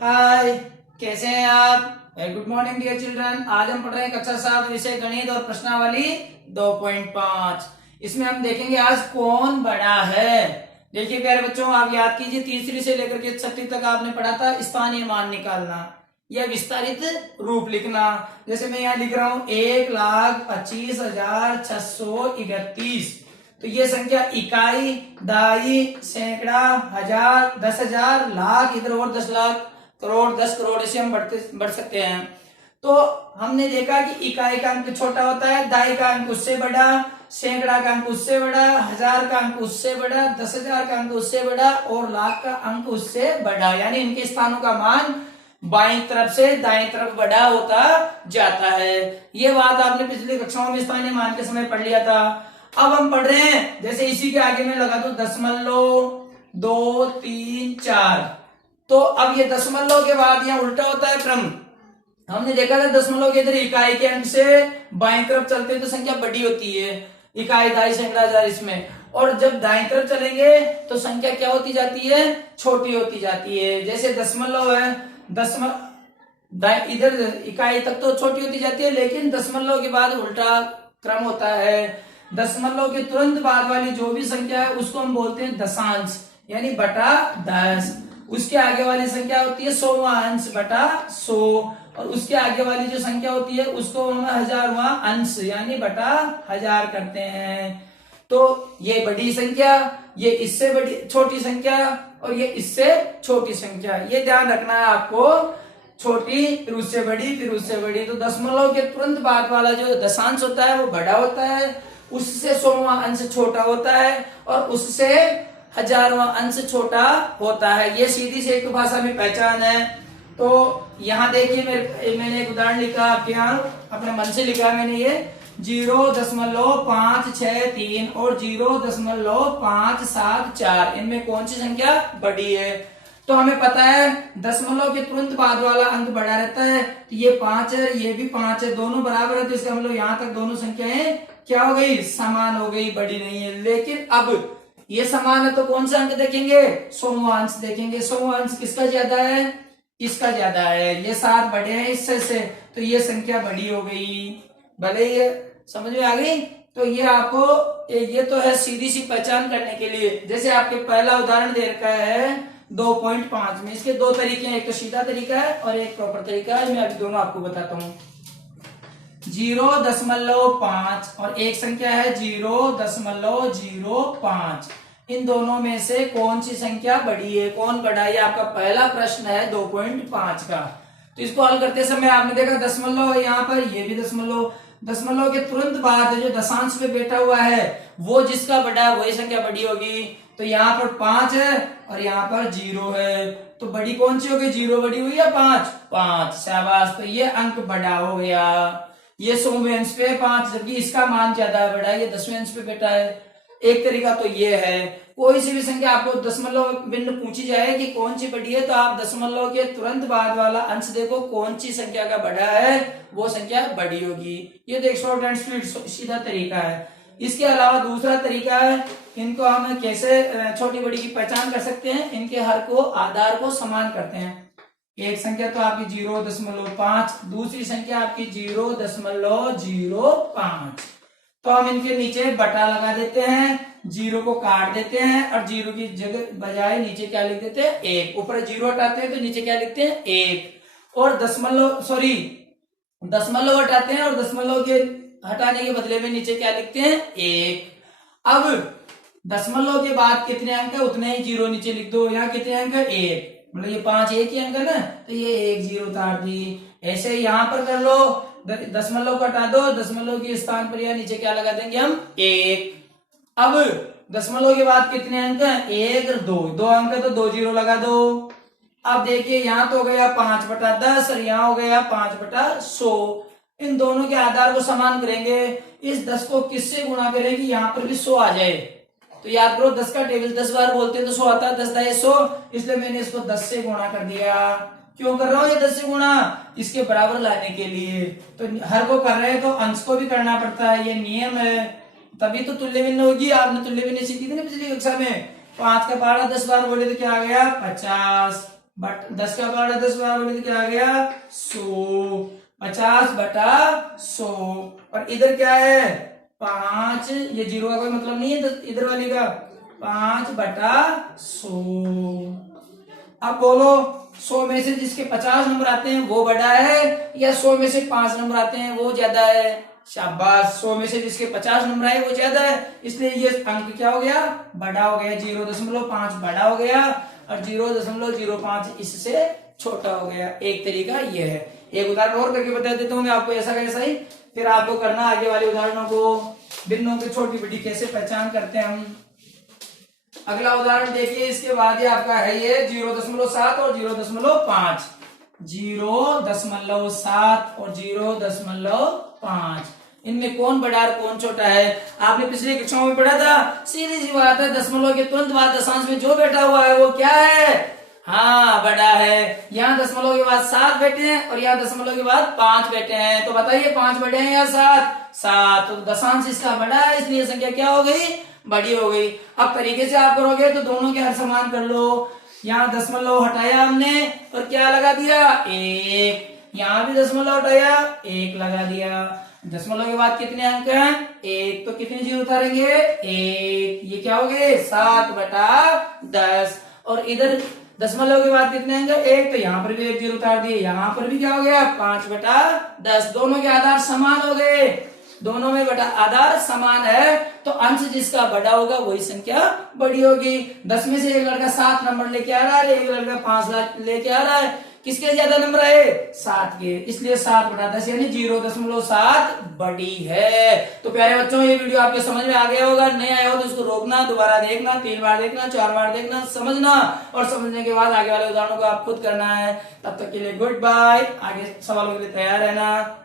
हाय, कैसे हैं आप? Good morning dear children. आज हम पढ़ रहे हैं कक्षा 7 विषय गणित और प्रश्नावली 2.5। इसमें हम देखेंगे आज कौन बड़ा है। देखिए प्यारे बच्चों, आप याद कीजिए तीसरी से लेकर के छठी तक आपने पढ़ा था स्थानीय मान निकालना या विस्तारित रूप लिखना। जैसे मैं यहाँ लिख रहा हूं 1,25,631। तो ये संख्या इकाई, दाई, सैकड़ा, हजार, 10,000, लाख, इधर और 10 लाख, करोड़, 10 करोड़, ऐसे हम बढ़ सकते हैं। तो हमने देखा कि इकाई का अंक छोटा होता है, दाई का अंक उससे बड़ा, सैकड़ा का अंक उससे बड़ा, हजार का अंक उससे बड़ा, 10,000 का अंक उससे बड़ा और लाख का अंक उससे बड़ा। यानी इनके स्थानों का मान बाईं तरफ से दाईं तरफ बड़ा होता जाता है। ये बात आपने पिछली कक्षाओं में स्थानीय मान के समय पढ़ लिया था। अब हम पढ़ रहे हैं, जैसे इसी के आगे में लगा दो 0.234। तो अब ये दशमलव के बाद यहाँ उल्टा होता है क्रम। हमने देखा था दशमलव के इधर इकाई के अंक से बाईं तरफ चलते हैं तो संख्या बड़ी होती है, इकाई, दाई, सैकड़ा, हजार इसमें। और जब दाईं तरफ चलेंगे तो संख्या क्या होती जाती है? छोटी होती जाती है। जैसे दशमलव है, इधर इकाई तक तो छोटी होती जाती है, लेकिन दशमलव के बाद उल्टा क्रम होता है। दशमलव के तुरंत बाद वाली जो भी संख्या है उसको हम बोलते हैं दशांश, यानी बटा 10। उसके आगे वाली संख्या होती है 100वां अंश बटा 100, और उसके आगे वाली जो संख्या होती है उसको हम 1000वां अंश यानी बटा 1000 करते हैं। तो ये बड़ी संख्या, ये इससे बड़ी छोटी संख्या और ये इससे छोटी संख्या, ये ध्यान रखना है आपको। छोटी फिर उससे बड़ी फिर उससे बड़ी। तो दशमलव के तुरंत बाद वाला जो दशांश होता है वो बड़ा होता है, उससे 100वां अंश छोटा होता है और उससे 1000वां अंश छोटा होता है। ये सीधी से एक भाषा में पहचान है। तो यहाँ देखिए मैंने एक उदाहरण लिखा आपके यहाँ, अपने मन से लिखा मैंने ये 0.563 और 0.574। इनमें कौन सी संख्या बड़ी है? तो हमें पता है दशमलव के तुरंत बाद वाला अंक बड़ा रहता है। तो ये 5 है, ये भी 5 है, दोनों बराबर है। तो इसका मतलब यहाँ तक दोनों संख्याएं क्या हो गई? समान हो गई, बड़ी नहीं है। लेकिन अब ये समान है तो कौन सा अंक देखेंगे? 100वां अंश देखेंगे। 100वां अंश किसका ज्यादा है? इसका ज्यादा है। ये 7 बड़े हैं इससे से, तो ये संख्या बड़ी हो गई। भले ये समझ में आ गई। तो ये आपको ये तो है सीधी सी पहचान करने के लिए। जैसे आपके पहला उदाहरण दे रखा है 2.5 में, इसके दो तरीके हैं, एक तो सीधा तरीका है और एक प्रॉपर तरीका है। मैं अभी दोनों आपको बताता हूँ। 0.5 और एक संख्या है 0.05। इन दोनों में से कौन सी संख्या बड़ी है? कौन बड़ा है? ये आपका पहला प्रश्न है 2.5 का। तो इसको हल करते समय आपने देखा दशमलव है यहाँ पर, ये भी दशमलव। दशमलव के तुरंत बाद जो दशांश पे बैठा हुआ है वो जिसका बड़ा है वही संख्या बड़ी होगी। तो यहाँ पर 5 है और यहाँ पर 0 है, तो बड़ी कौन सी होगी? 0 बड़ी हुई या 5? 5, शाबाश। तो ये अंक बड़ा हो गया। ये 100वें अंश पे 5, जबकि इसका मान ज्यादा बड़ा है, ये 10वें अंश पे बैठा है। एक तरीका तो ये है। कोई सी भी संख्या आपको दशमलव बिंदु पूछी जाए कि कौन सी बड़ी है, तो आप दशमलव के तुरंत बाद वाला अंश देखो, कौन सी संख्या का बड़ा है वो संख्या बड़ी होगी। ये तो एक शॉर्ट एंड स्वीट सीधा तरीका है। इसके अलावा दूसरा तरीका है, इनको हम कैसे छोटी बड़ी की पहचान कर सकते हैं? इनके हर को आधार को समान करते हैं। एक संख्या तो आपकी 0.5, दूसरी संख्या आपकी 0.05। तो हम इनके नीचे बटा लगा देते हैं, 0 को काट देते हैं और 0 की जगह बजाय नीचे क्या लिख देते हैं? 1। ऊपर 0 हटाते हैं तो नीचे क्या लिखते हैं? 1। और दशमलव हटाते हैं और दशमलव के हटाने के बदले में नीचे क्या लिखते हैं? 1। अब दशमलव के बाद कितने अंक है उतने ही 0 नीचे लिख दो। यहाँ कितने अंक है? 1। मतलब ये 5 एक ही अंक है ना, तो ये 1 0 उतार दी। ऐसे यहाँ पर कर लो, दशमलव को हटा दो, दशमलव के स्थान पर या नीचे क्या लगा देंगे हम? 1। अब दशमलव के बाद कितने अंक हैं? 1 और 2, 2 अंक है तो 2 0 लगा दो। अब देखिए यहाँ तो हो गया 5/10 और यहाँ हो गया 5/100। इन दोनों के आधार को समान करेंगे। इस 10 को किससे गुणा करेंगे? यहाँ पर भी 100 आ जाए। तो याद करो 10 का टेबल 10 बार बोलते हैं तो 100 आता है, 10 10 100, इसलिए मैंने इसको 10 से गुणा कर दिया। क्यों कर रहा हूं ये 10 से गुणा? इसके बराबर लाने के लिए। तो हर को कर रहे हैं तो अंश को भी करना पड़ता है, ये नियम है, तभी तो तुल्य भिन्न होगी। आपने तुल्य भिन्न सीखी थी ना पिछली कक्षा में। 5 का पहाड़ा 10 बार बोले तो क्या आ गया? 50। बट 10 का पार्ट 10 बराबर क्या आ गया 100, 50/100। और इधर क्या है 5, ये जीरो का कोई मतलब नहीं है इधर वाली का, 5/100। अब बोलो 100 में से जिसके 50 नंबर आते हैं वो बड़ा है या 100 में से 5 नंबर आते हैं वो ज्यादा है? शाबाश, 100 में से जिसके 50 नंबर आए वो ज्यादा है, इसलिए ये अंक क्या हो गया बड़ा हो गया, 0.5 बड़ा हो गया और 0.05 इससे छोटा हो गया। एक तरीका ये है। एक उदाहरण और करके बता देता हूँ मैं आपको, ऐसा कैसा ही, फिर आपको करना आगे वाले उदाहरणों को, भिन्नों की छोटी बड़ी कैसे पहचान करते हैं हम। अगला उदाहरण देखिए, इसके बाद ये आपका है ये 0.7 और 0.5, 0.7 और 0.5, इनमें कौन बड़ा और कौन छोटा है? आपने पिछली कक्षाओं में पढ़ा था, सीधी सी बात है, दशमलव के तुरंत बाद दशांश में जो बैठा हुआ है वो क्या है? हाँ, बड़ा है। यहाँ दशमलव के बाद 7 बैठे हैं और यहाँ दशमलव के बाद 5 बैठे हैं, तो बताइए 5 बड़े हैं या 7? तो दशांश इसका बड़ा है, इसलिए संख्या क्या हो गई बड़ी हो गई। अब तरीके से आप करोगे तो दोनों के हर समान कर लो, यहाँ दशमलव हटाया हमने और क्या लगा दिया 1, यहाँ भी दशमलव हटाया 1 लगा दिया। दशमलव के बाद कितने अंक हैं 1, तो कितने जीरो उतारेंगे 1, ये क्या हो गए 7/10। और इधर दशमलव के बाद कितने अंक 1, तो यहाँ पर भी 1 जीरो उतार दिए, यहाँ पर भी क्या हो गया 5/10। दोनों के आधार समान हो गए, दोनों में बटा आधार समान है, तो अंश जिसका बड़ा होगा वही संख्या बड़ी होगी। 10 में से एक लड़का 7 नंबर लेके आ रहा है, एक लड़का 5 लेके आ रहा है, किसके ज्यादा नंबर है 7 के, इसलिए 7/10 यानी 0.7 बड़ी है। तो प्यारे बच्चों, ये वीडियो आपके समझ में आ गया होगा, नहीं आया हो तो इसको रोकना, दोबारा देखना, 3 बार देखना, 4 बार देखना, समझना, और समझने के बाद आगे वाले उदाहरणों को आप खुद करना है। तब तक के लिए गुड बाय, आगे सवालों के लिए तैयार रहना।